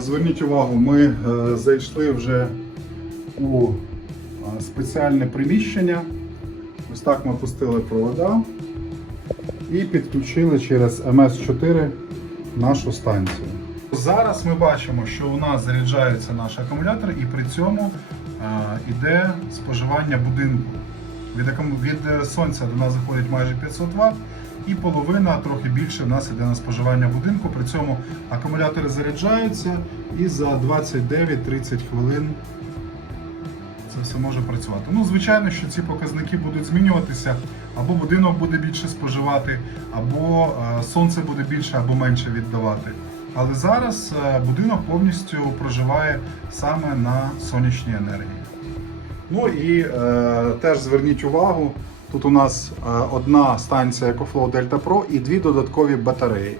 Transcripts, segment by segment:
зверніть увагу, ми е, зайшли вже у е, спеціальне приміщення. Ось так ми пустили провода і підключили через МС4 нашу станцію. Зараз ми бачимо, що у нас заряджається наш акумулятор, і при цьому е, іде споживання будинку. Від, е, сонця до нас заходить майже 500 Вт, і половина, трохи більше, в нас іде на споживання будинку. При цьому акумулятори заряджаються і за 29-30 хвилин це все може працювати. Ну, звичайно, що ці показники будуть змінюватися, або будинок буде більше споживати, або е, сонце буде більше або менше віддавати. Але зараз е, будинок повністю проживає саме на сонячній енергії. Ну і е, теж зверніть увагу, тут у нас е, одна станція EcoFlow Delta Pro і дві додаткові батареї.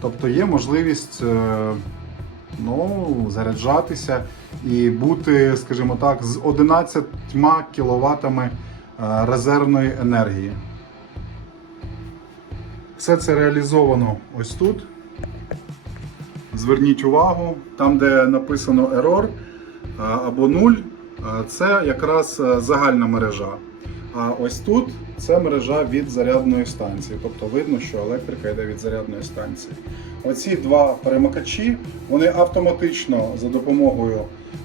Тобто є можливість е, ну, заряджатися і бути, скажімо так, з 11 кВт резервної енергії. Все це реалізовано ось тут. Зверніть увагу, там, де написано error е, або 0, е, це якраз е, загальна мережа. А ось тут це мережа від зарядної станції. Тобто видно, що електрика йде від зарядної станції. Оці два перемикачі вони автоматично за допомогою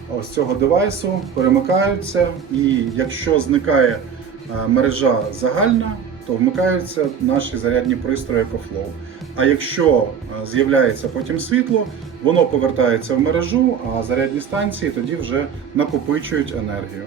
ось цього девайсу перемикаються, і якщо зникає е, мережа загальна, то вмикаються наші зарядні пристрої EcoFlow. А якщо е, з'являється потім світло, воно повертається в мережу, а зарядні станції тоді вже накопичують енергію.